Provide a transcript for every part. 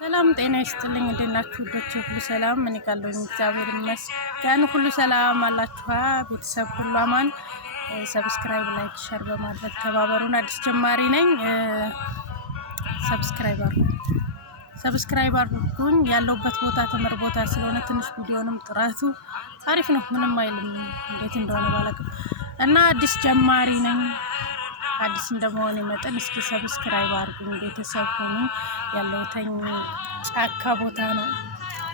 ሰላም ጤና ይስጥልኝ። እንደናችሁ ወዶች ሁሉ ሰላም ምን ይካለኝ እግዚአብሔር ይመስገን ሁሉ ሰላም አላችሁ ቤተሰብ ሁሉ አማን። ሰብስክራይብ ላይክ ሼር በማድረግ ተባበሩን። አዲስ ጀማሪ ነኝ። ሰብስክራይብ አድርጉኝ። ያለውበት ቦታ ተመር ቦታ ስለሆነ ትንሽ ቪዲዮንም ጥራቱ አሪፍ ነው። ምንም አይልም እንዴት እንደሆነ ባላቅም እና አዲስ ጀማሪ ነኝ። አዲስ እንደመሆነ መጠን እስኪ ሰብስክራይብ አድርጉኝ ቤተሰብ ሁኑ። ያለውተኝ ጫካ ቦታ ነው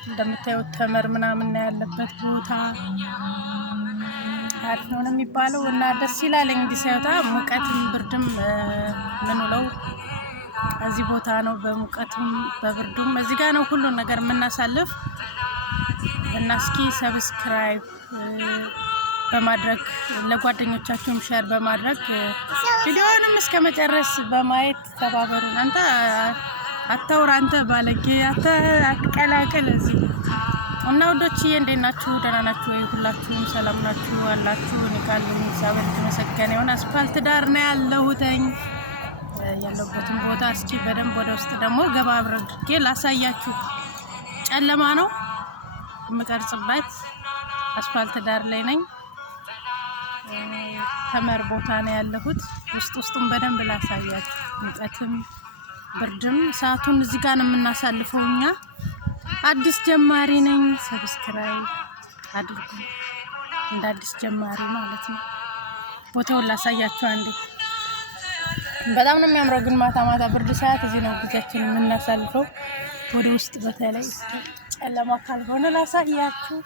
እንደምታዩት ተመር ምናምን ያለበት ቦታ አሪፍ ነው የሚባለው እና ደስ ይላል። እንግዲህ ሲያወጣ ሙቀትም ብርድም ምንለው እዚህ ቦታ ነው። በሙቀቱም በብርዱም እዚህ ጋር ነው ሁሉ ነገር የምናሳልፍ እና እስኪ ሰብስክራይብ በማድረግ ለጓደኞቻችሁም ሼር በማድረግ ቪዲዮውንም እስከመጨረስ በማየት ተባበሩን። አንተ አታውራ አንተ ባለጌ አትቀላቅል እዚህ እና ወዶችዬ እንዴት ናችሁ? ደህና ናችሁ ወይ? ሁላችሁም ሰላም ናችሁ አላችሁ? እኔ ካለኝ እግዚአብሔር ይመስገን ይሁን። አስፋልት ዳር ነው ያለሁትኝ። ያለሁበትን ቦታ እስኪ በደንብ ወደ ውስጥ ደግሞ ገባ አድርጌ ላሳያችሁ። ጨለማ ነው የምቀርጽበት። አስፋልት ዳር ላይ ነኝ። ተመር ቦታ ነው ያለሁት። ውስጡን በደንብ ላሳያችሁ። ሙቀትም ብርድም ሰዓቱን እዚህ ጋር ነው የምናሳልፈው እኛ። አዲስ ጀማሪ ነኝ። ሰብስክራይብ አድርጉ እንደ አዲስ ጀማሪ ማለት ነው። ቦታውን ላሳያችሁ አንዴ። በጣም ነው የሚያምረው ግን ማታ ማታ ብርድ ሰዓት እዚህ ነው ጊዜያችን የምናሳልፈው። ወደ ውስጥ በተለይ ጨለማ ካልሆነ ላሳያችሁ።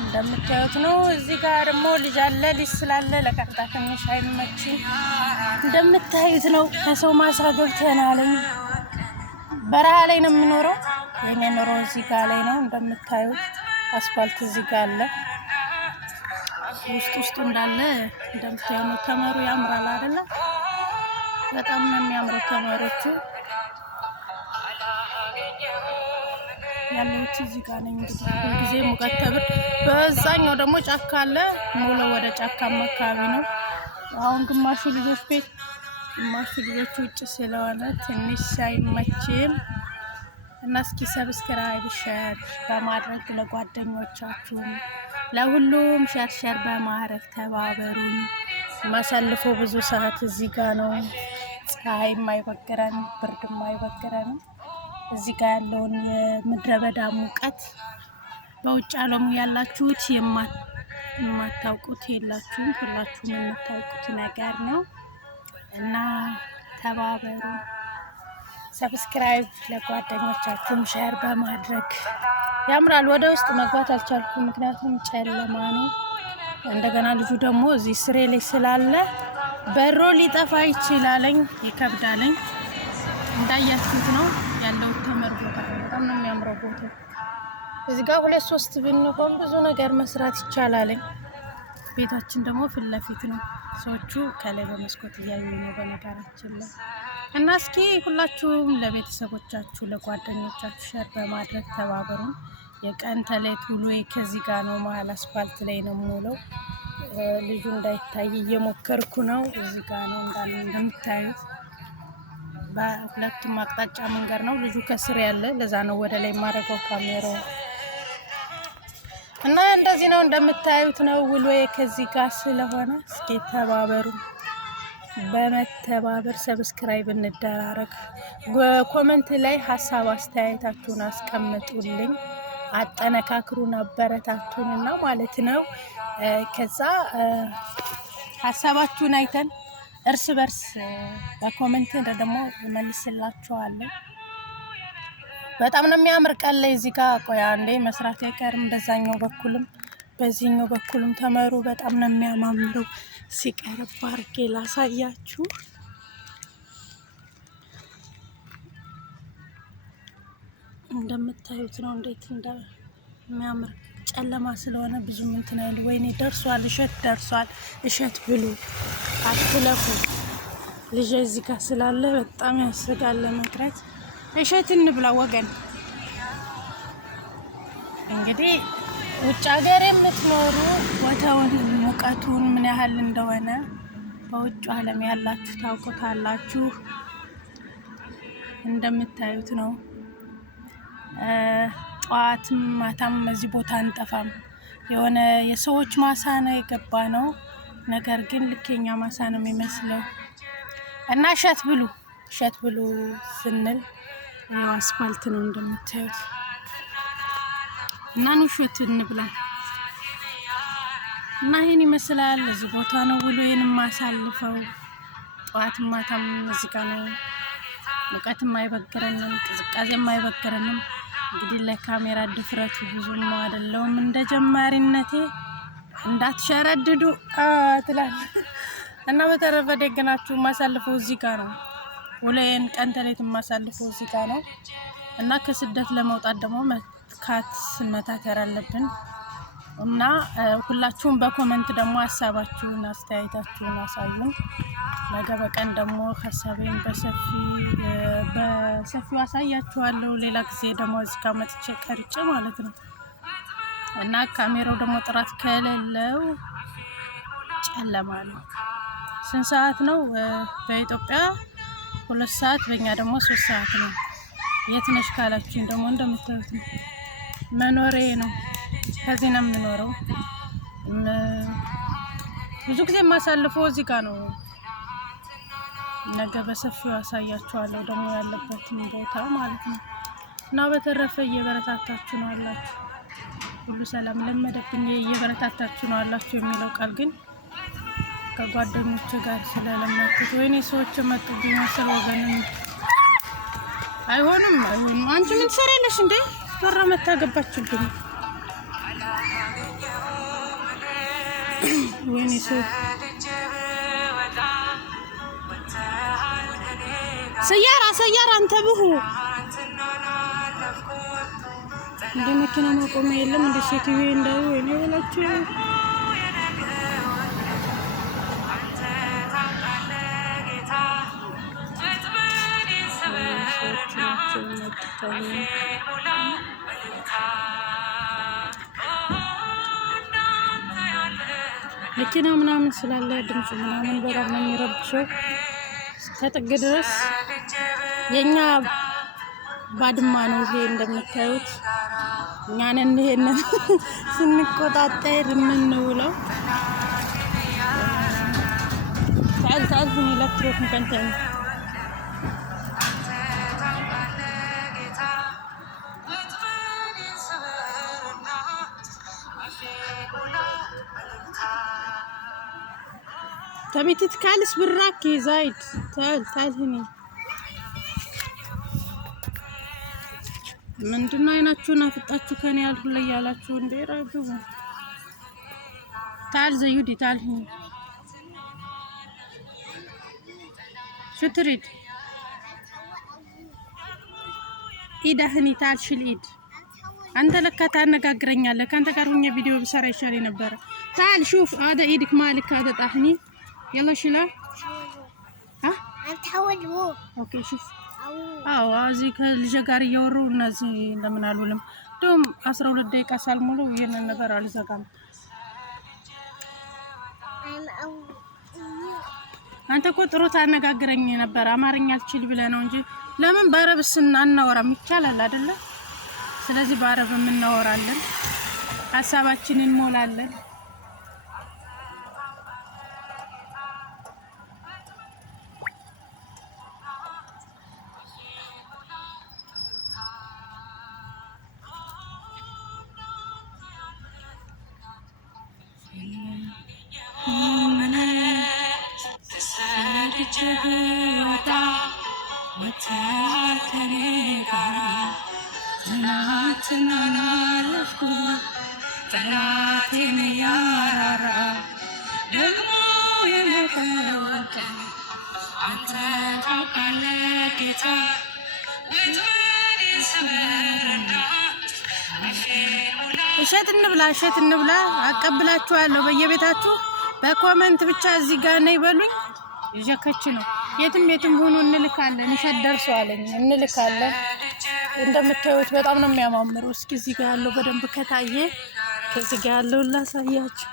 እንደምታዩት ነው። እዚህ ጋር ደግሞ ልጅ አለ። ልጅ ስላለ ለቀጥታ ትንሽ አይመችም። እንደምታዩት ነው። ከሰው ማሳ ገብተናል። በረሃ ላይ ነው የምኖረው። የኔ ኑሮ እዚህ ጋር ላይ ነው። እንደምታዩት አስፋልት እዚህ ጋር አለ። ውስጡ እንዳለ እንደምታዩት ተመሩ ያምራል አይደለ? በጣም ነው የሚያምረው ተመሮቹ። ያለውት እዚህ ጋር ነኝ። እንግዲህ ሁልጊዜ ሙቀት ተብር በዛኛው ደግሞ ጫካ አለ። ሙሉ ወደ ጫካ አካባቢ ነው። አሁን ግማሹ ልጆች ቤት ግማሹ ልጆች ውጭ ስለሆነ ትንሽ ሳይመችም እና እስኪ ሰብስክራይብ ሼር በማድረግ ለጓደኞቻችሁ ለሁሉም ሼር በማድረግ ተባበሩን። ማሳልፈው ብዙ ሰዓት እዚህ ጋር ነው። ፀሐይ የማይበግረን ብርድ የማይበግረን እዚህ ጋር ያለውን የምድረ በዳ ሙቀት በውጭ ዓለሙ ያላችሁት የማታውቁት የላችሁም። ሁላችሁም የምታውቁት ነገር ነው እና ተባበሩ። ሰብስክራይብ ለጓደኞቻችሁም ሼር በማድረግ ያምራል። ወደ ውስጥ መግባት አልቻልኩም ምክንያቱም ጨለማ ነው። እንደገና ልጁ ደግሞ እዚህ ስሬ ላይ ስላለ በሮ ሊጠፋ ይችላልኝ ይከብዳልኝ። እንዳያችሁት ነው ያለው ተመር ቦታ በጣም ነው የሚያምረው ቦታ። እዚህ ጋር 2-3 ብንቆም ብዙ ነገር መስራት ይቻላልኝ። ቤታችን ደግሞ ፊት ለፊት ነው። ሰዎቹ ከላይ በመስኮት እያዩ ነው በነገራችን ላይ እና እስኪ ሁላችሁም ለቤተሰቦቻችሁ ለጓደኞቻችሁ ሼር በማድረግ ተባበሩን። የቀን ተሌት ውሎዬ ከዚህ ጋር ነው። መሀል አስፋልት ላይ ነው የምውለው። ልጁ እንዳይታይ እየሞከርኩ ነው። እዚህ ጋር ነው እንደምታዩት በሁለቱም አቅጣጫ መንገድ ነው። ልጁ ከስር ያለ ለዛ ነው ወደ ላይ ማረገው ካሜራው እና እንደዚህ ነው እንደምታዩት ነው ውሎዬ ከዚህ ጋር ስለሆነ እስኪ ተባበሩ። በመተባበር ሰብስክራይብ እንደራረግ። ኮሜንት ላይ ሀሳብ አስተያየታችሁን አስቀምጡልኝ። አጠነካክሩን አበረታቱንና ማለት ነው። ከዛ ሀሳባችሁን አይተን እርስ በርስ በኮሜንት ደግሞ መልስላችኋለሁ። በጣም ነው የሚያምር ቀን ላይ እዚህ ጋር ቆያ አንዴ መስራት አይቀርም። በዛኛው በኩልም በዚህኛው በኩልም ተመሩ በጣም ነው የሚያማምረው። ሲቀርብ አድርጌ ላሳያችሁ። እንደምታዩት ነው እንዴት እንደሚያምር። ጨለማ ስለሆነ ብዙ እንትን አይደል። ወይኔ ደርሷል፣ እሸት ደርሷል። እሸት ብሉ አትለፉ። ልጅ እዚህ ጋር ስላለ በጣም ያስጋል ለመቅረት። እሸት እንብላ ወገን። እንግዲህ ውጭ ሀገር የምትኖሩ ቦታውን ሙቀቱን ምን ያህል እንደሆነ በውጭ ዓለም ያላችሁ ታውቁታላችሁ። እንደምታዩት ነው። ጠዋትም ማታም እዚህ ቦታ አንጠፋም። የሆነ የሰዎች ማሳ ነው የገባ ነው። ነገር ግን ልኬኛ ማሳ ነው የሚመስለው እና እሸት ብሉ ስንል አስፋልት ነው እንደምታዩት እና እሸት እንብላ እና ይሄን ይመስላል። እዚህ ቦታ ነው ውሎዬን ማሳልፈው። ጠዋትም ማታም እዚህ ጋር ነው። ሙቀትም አይበግረንም፣ ቅዝቃዜም አይበግረንም። እንግዲህ ለካሜራ ድፍረቱ ብዙም አይደለውም። እንደ ጀማሪነቴ እንዳትሸረድዱ ትላለህ እና በተረፈ ደግናችሁ ማሳልፈው እዚህ ጋር ነው። ውሎዬን ቀን ተሌት ማሳልፈው እዚህ ጋር ነው እና ከስደት ለመውጣት ደግሞ መታተር አለብን እና ሁላችሁም በኮሜንት ደግሞ ሀሳባችሁን አስተያየታችሁን አሳዩን። ነገ በቀን ደግሞ ሀሳቤን በሰፊው አሳያችኋለሁ። ሌላ ጊዜ ደግሞ እዚህ ጋር መጥቼ ቀርጬ ማለት ነው እና ካሜራው ደግሞ ጥራት ከሌለው ጨለማ ነው። ስንት ሰዓት ነው በኢትዮጵያ? 2 ሰዓት፣ በእኛ ደግሞ 3 ሰዓት ነው። የት ነሽ ካላችሁኝ ደግሞ እንደምታዩት ነው መኖሬ ነው። ከዚህ ነው የምኖረው። ብዙ ጊዜ የማሳልፈው እዚህ ጋር ነው። ነገ በሰፊው አሳያችኋለሁ ደግሞ ያለበትን ቦታ ማለት ነው እና በተረፈ እየበረታታችሁ ነው አላችሁ። ሁሉ ሰላም ለመደብኝ። እየበረታታችሁ ነው አላችሁ የሚለው ቃል ግን ከጓደኞች ጋር ስለለመድኩት ወይኔ ሰዎች መጡብኝ መስል ወገንም አይሆንም። አንቺ ምን ትሰሪያለሽ እንዴ? በራ መታገባችሁብኝ። ወይኔ ሰው ሰያራ አንተብሁ እንደ መኪና ማቆሚያ የለም እንደ ሴትዮ እንዳው ወይኔ ብላችሁ መኪና ምናምን ስላለ ድምፁ ምናምን በጣም ነው የሚረብሸው። ከጥግ ድረስ የኛ ባድማ ነው ይሄ እንደምታዩት። እኛንን ይሄንን ስንቆጣጠር የምንውለው ታልታል ምን ኤሌክትሪክ እንትን تبي تتكالس بالراكي زايد. تعال هني ምንድነው አይናችሁን አፍጣችሁ ከኔ ያልኩ ላይ ያላችሁ እንዴ? ራጁ تعال زيودي تعال هني شو تريد؟ ايده هني تعال شيل ايد. አንተ ለካ ታነጋግረኛለህ። ካንተ ጋር ሆኜ ቪዲዮ ብሰራ ይሻለኝ ነበር። تعال شوف هذا ايدك مالك هذا طاحني يلا شيلها. ها انت هو اوكي شوف አዎ እዚህ ከልጅ ጋር እያወሩ እነዚህ እንደምን አሉልም ደም 12 ደቂቃ ሳልሞሉ ይሄንን ነገር አልዘጋም። አንተ እኮ ጥሩ ታነጋግረኝ ነበር። አማርኛ አልችል ብለህ ነው እንጂ ለምን በአረብስ እናወራም? ይቻላል አይደለ? ስለዚህ በአረብ እናወራለን፣ ሀሳባችንን እንሞላለን። እሸት እንብላ አቀብላችኋለሁ በየቤታችሁ በኮሜንት ብቻ እዚህ ጋር ነው ይበሉኝ። ይጀከች ነው የትም ሆኖ እንልካለን። እሸት ደርሷልኝ እንልካለን። እንደምታዩት በጣም ነው የሚያማምረው። እስኪ እዚህ ጋር ያለው በደንብ ከታየ ከዚህ ጋር ያለው ላሳያችሁ።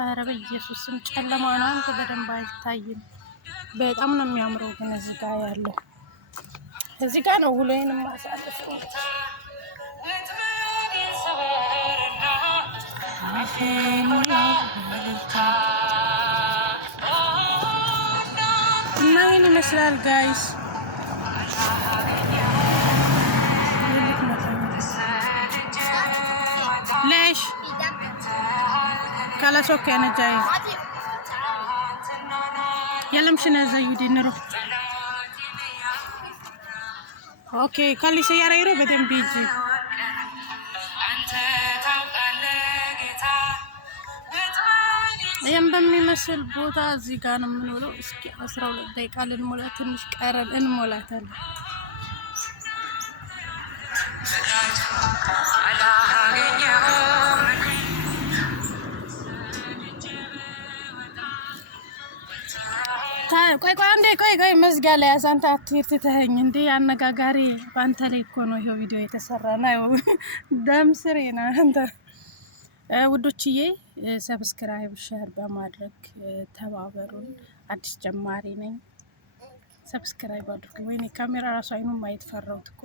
ኧረ በኢየሱስም ጨለማ ነው፣ በደንብ አይታይም። በጣም ነው የሚያምረው። ግን እዚህ ጋር ያለው እዚህ ጋር ነው ውሎዬንም ማሳለፈው። እና ይሄን ይመስላል ጋይስ። ليش كلا شوك انا جاي يلا مشينا زيودي نروح اوكي خلي سيارة يروح بعدين بيجي يم በሚመስል ቦታ እዚህ ጋር ነው የምንውለው። እስኪ 12 ደቂቃ ልንሞላ ትንሽ ቀረን እንሞላታለን። ቆይ አንዴ ቆይ መዝጊያ ላይ ያዛንታ አትሄድ ትተኸኝ እንዴ? አነጋጋሪ ባንተ ላይ እኮ ነው ይሄው ቪዲዮ የተሰራ ነው። ደምስሬ ነው አንተ ውዶችዬ። ሰብስክራይብ ሼር በማድረግ ተባበሩን። አዲስ ጀማሪ ነኝ። ሰብስክራይብ አድርጉ። ወይኔ ካሜራ ራሱ አይኑን ማየት ፈራሁት እኮ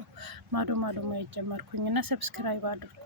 ማዶ ማየት ጀመርኩኝና ሰብስክራይብ አድርጉ።